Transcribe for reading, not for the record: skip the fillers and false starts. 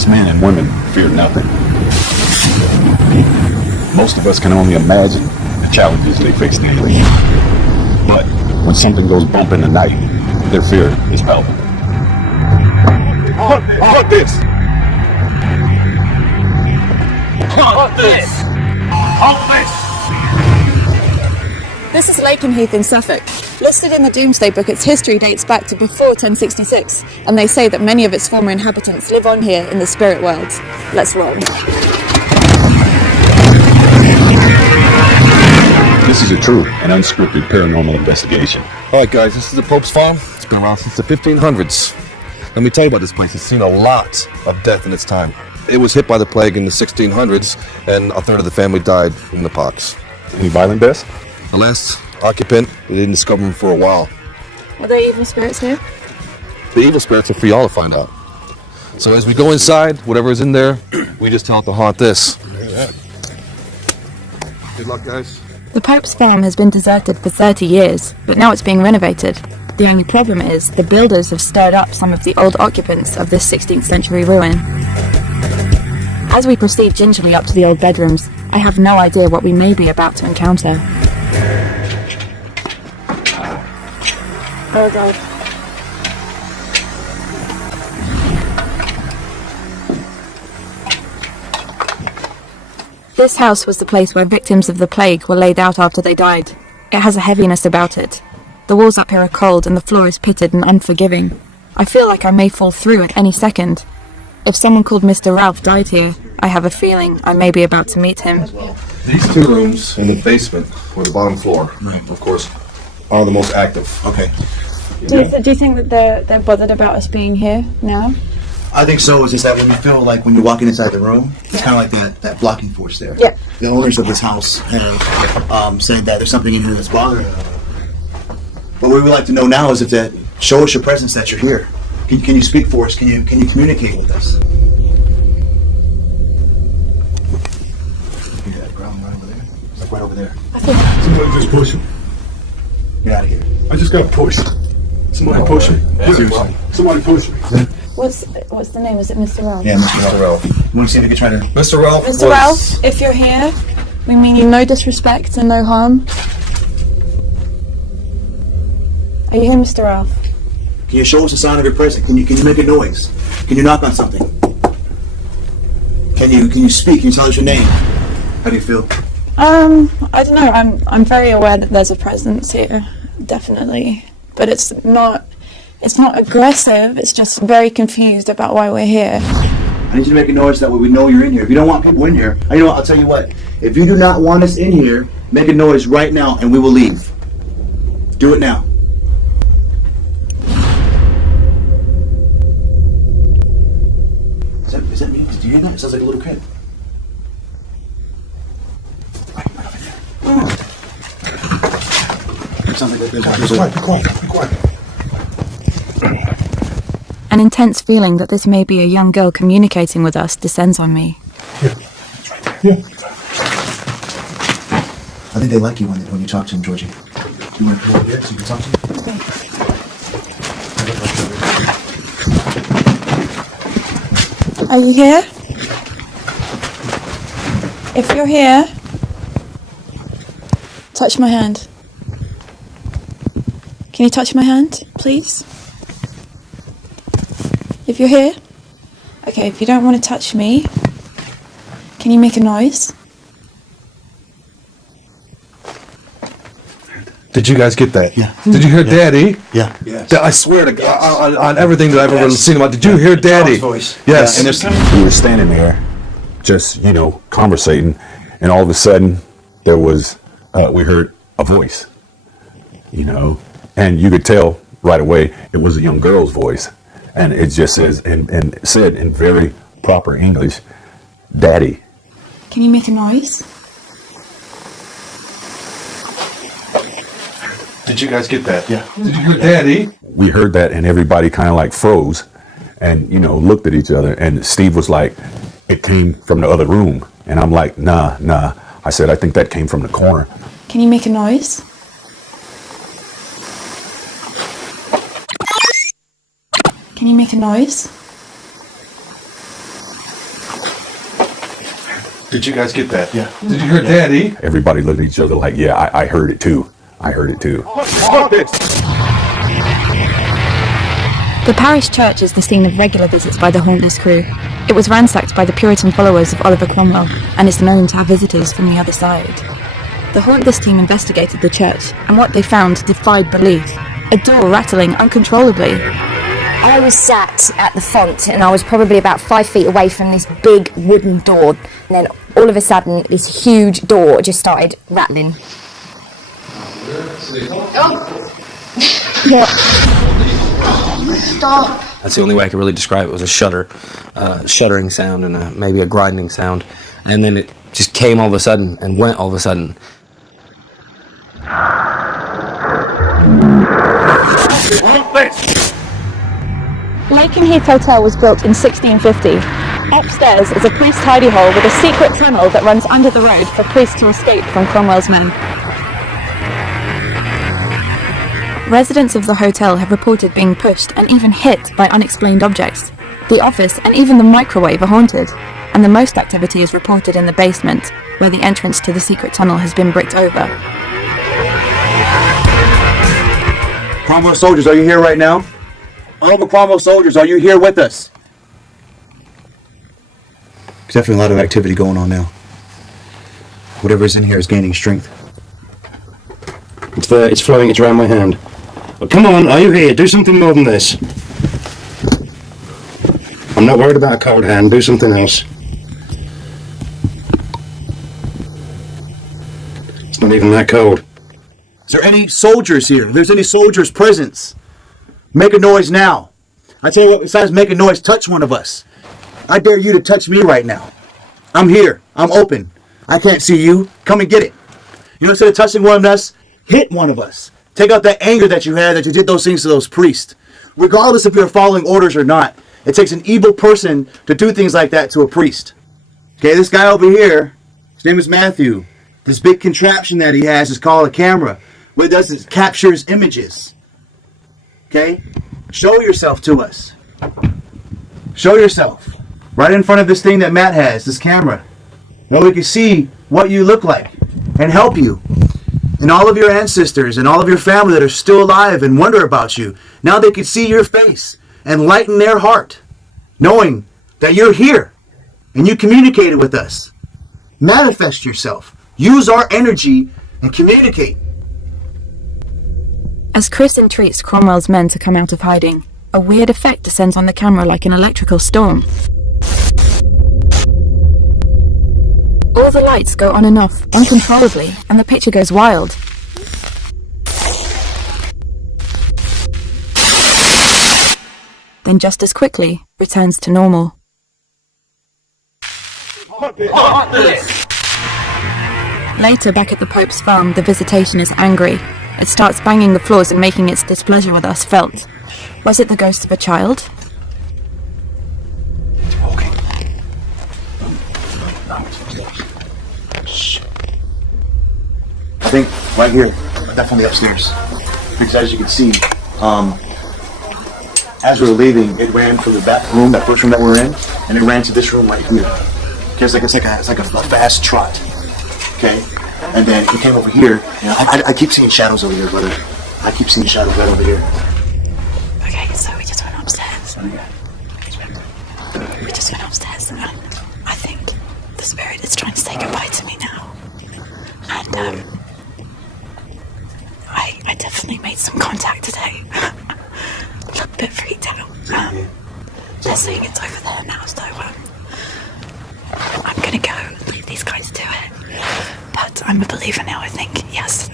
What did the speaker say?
These men and women fear nothing. Most of us can only imagine the challenges they face daily. But when something goes bump in the night, their fear is palpable. Hunt this! Hunt this! Hunt this! This is Lakenheath in Suffolk. Listed in the Doomsday Book, its history dates back to before 1066, and they say that many of its former inhabitants live on here in the spirit world. Let's roll. This is a true and unscripted paranormal investigation. Alright guys, this is the Pope's Farm. It's been around since the 1500s. Let me tell you about this place. It's seen a lot of death in its time. It was hit by the plague in the 1600s, and a third of the family died from the pox. Any violent deaths? The last occupant, they didn't discover him for a while. Are there evil spirits here? The evil spirits are for y'all to find out. So as we go inside, whatever is in there, we just tell it to haunt this. Good luck, guys. The Pope's Farm has been deserted for 30 years, but now it's being renovated. The only problem is the builders have stirred up some of the old occupants of this 16th century ruin. As we proceed gingerly up to the old bedrooms, I have no idea what we may be about to encounter. Oh God. This house was the place where victims of the plague were laid out after they died. It has a heaviness about it. The walls up here are cold and the floor is pitted and unforgiving. I feel like I may fall through at any second. If someone called Mr. Ralph died here, I have a feeling I may be about to meet him. These two rooms in the basement, or the bottom floor, of course, are the most active. Okay. Do you think that they're bothered about us being here now? I think so. It's just that when you feel like when you're walking inside the room, it's kind of like that blocking force there. Yeah. The owners of this house have said that there's something in here that's bothering them. What we would like to know now is if that show us your presence that you're here. Can you speak for us? Can you communicate with us? You hear that ground right over there? It's like right over there. Somebody just push him. Get out of here. I just got pushed. Somebody push him. Seriously. Somebody push me. What's the name? Is it Mr. Ralph? Yeah, Mr. Ralph. You want to see if we can try to... Mr. Ralph Mr. Ralph, if you're here, we mean you no disrespect and no harm. Are you here, Mr. Ralph? Can you show us a sign of your presence? Can you make a noise? Can you knock on something? Can you speak? Can you tell us your name? How do you feel? I don't know. I'm very aware that there's a presence here, definitely. But it's not aggressive. It's just very confused about why we're here. I need you to make a noise that way we know you're in here. If you don't want people in here, you know what, I'll tell you what. If you do not want us in here, make a noise right now and we will leave. Do it now. Is that me? Did you hear that? It sounds like a little kid. It sounds like Be quiet. An intense feeling that this may be a young girl communicating with us descends on me. Yeah. I think they like you when you talk to them, Georgie. You want to go over there so you can talk to them? Are you here? If you're here, touch my hand. Can you touch my hand, please? If you're here? Okay, if you don't want to touch me, can you make a noise? Did you guys get that? Yeah. Did you hear Daddy? Yeah. Yes. I swear to God, on everything that I've ever seen about. Did you hear Daddy? Voice. Yes. Yeah, and We were standing there, just, conversating, and all of a sudden, there was, we heard a voice, and you could tell right away it was a young girl's voice, and it just says, and said in very proper English, Daddy. Can you make a noise? Did you guys get that? Yeah. Did you hear Daddy? We heard that, and everybody kind of like froze, and looked at each other, and Steve was like, it came from the other room, and I'm like, nah. I said, I think that came from the corner. Can you make a noise? Can you make a noise? Did you guys get that? Yeah. Did you hear Daddy? Everybody looked at each other like, yeah, I heard it too. I heard it too. The parish church is the scene of regular visits by the hauntless crew. It was ransacked by the Puritan followers of Oliver Cromwell and is known to have visitors from the other side. The hauntless team investigated the church, and what they found defied belief. A door rattling uncontrollably. I was sat at the font and I was probably about 5 feet away from this big wooden door, and then all of a sudden this huge door just started rattling. Stop. That's the only way I could really describe it. Was a shuddering sound and maybe a grinding sound. And then it just came all of a sudden and went all of a sudden. Lakenheath Hotel was built in 1650. Upstairs is a priest's hidey hole with a secret tunnel that runs under the road for priests to escape from Cromwell's men. Residents of the hotel have reported being pushed and even hit by unexplained objects. The office and even the microwave are haunted, and the most activity is reported in the basement, where the entrance to the secret tunnel has been bricked over. Cromwell soldiers, are you here right now? Oliver Cromwell soldiers, are you here with us? There's definitely a lot of activity going on now. Whatever's in here is gaining strength. It's there, it's flowing, it's around my hand. Well, come on, are you here? Do something more than this. I'm not worried about a cold hand, do something else. It's not even that cold. Is there any soldiers here? If there's any soldiers' presence, make a noise now. I tell you what, besides make a noise, touch one of us. I dare you to touch me right now. I'm here. I'm open. I can't see you. Come and get it. You know, instead of touching one of us, hit one of us. Take out that anger that you had that you did those things to those priests. Regardless if you're following orders or not, it takes an evil person to do things like that to a priest. Okay, this guy over here, his name is Matthew. This big contraption that he has is called a camera. What it does is it captures images. Okay? Show yourself to us. Show yourself. Right in front of this thing that Matt has, this camera. Now we can see what you look like and help you. And all of your ancestors and all of your family that are still alive and wonder about you, now they can see your face and lighten their heart, knowing that you're here and you communicated with us. Manifest yourself. Use our energy and communicate. As Chris entreats Cromwell's men to come out of hiding, a weird effect descends on the camera like an electrical storm. All the lights go on and off uncontrollably, and the picture goes wild. Then just as quickly, returns to normal. Later, back at the Pope's farm, the visitation is angry. It starts banging the floors and making its displeasure with us felt. Was it the ghost of a child? I think right here, definitely upstairs. Because as you can see, as we were leaving, it ran from the back room, that first room that we're in, and it ran to this room right here. Okay, it's like a fast trot. Okay, and then it came over here. And I keep seeing shadows over here, brother. I keep seeing shadows right over here. Okay, so we just went upstairs. We just went upstairs, and I think the spirit is trying to say goodbye to me now. And I definitely made some contact today. Look a bit freaked out. They're saying it's over there now, so I'm gonna go and leave these guys to it. But I'm a believer now, I think. Yes.